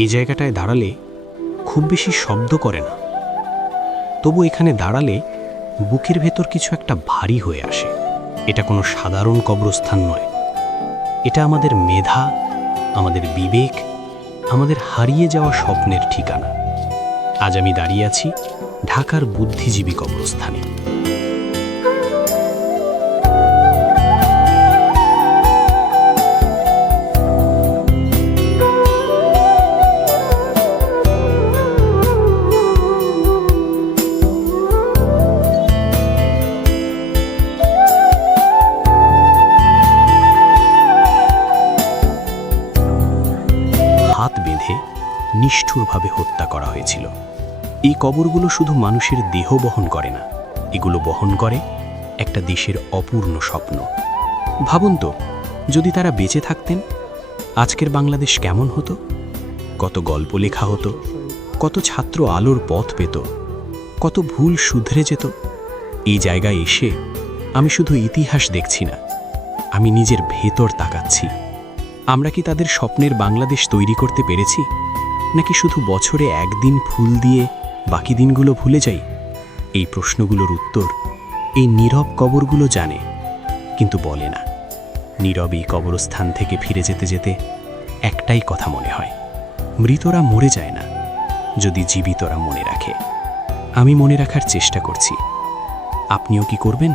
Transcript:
এই জায়গাটায় দাঁড়ালে খুব বেশি শব্দ করে না, তবু এখানে দাঁড়ালে বুকের ভেতর কিছু একটা ভারী হয়ে আসে। এটা কোনো সাধারণ কবরস্থান নয়, এটা আমাদের মেধা, আমাদের বিবেক, আমাদের হারিয়ে যাওয়া স্বপ্নের ঠিকানা। আজ আমি দাঁড়িয়ে আছি ঢাকার বুদ্ধিজীবী কবরস্থানে। হাত বেঁধে নিষ্ঠুরভাবে হত্যা করা হয়েছিল। এই কবরগুলো শুধু মানুষের দেহ বহন করে না, এগুলো বহন করে একটা দেশের অপূর্ণ স্বপ্ন। ভাবুন তো, যদি তারা বেঁচে থাকতেন, আজকের বাংলাদেশ কেমন হতো? কত গল্প লেখা হতো, কত ছাত্র আলোর পথ পেত, কত ভুল শুধরে যেত। এই জায়গায় এসে আমি শুধু ইতিহাস দেখছি না, আমি নিজের ভেতর তাকাচ্ছি। আমরা কি তাদের স্বপ্নের বাংলাদেশ তৈরি করতে পেরেছি, নাকি শুধু বছরে একদিন ফুল দিয়ে বাকি দিনগুলো ভুলে যাই? এই প্রশ্নগুলোর উত্তর এই নীরব কবরগুলো জানে, কিন্তু বলে না। নীরব এই কবরস্থান থেকে ফিরে যেতে যেতে একটাই কথা মনে হয়, মৃতরা মরে যায় না, যদি জীবিতরা মনে রাখে। আমি মনে রাখার চেষ্টা করছি, আপনিও কি করবেন?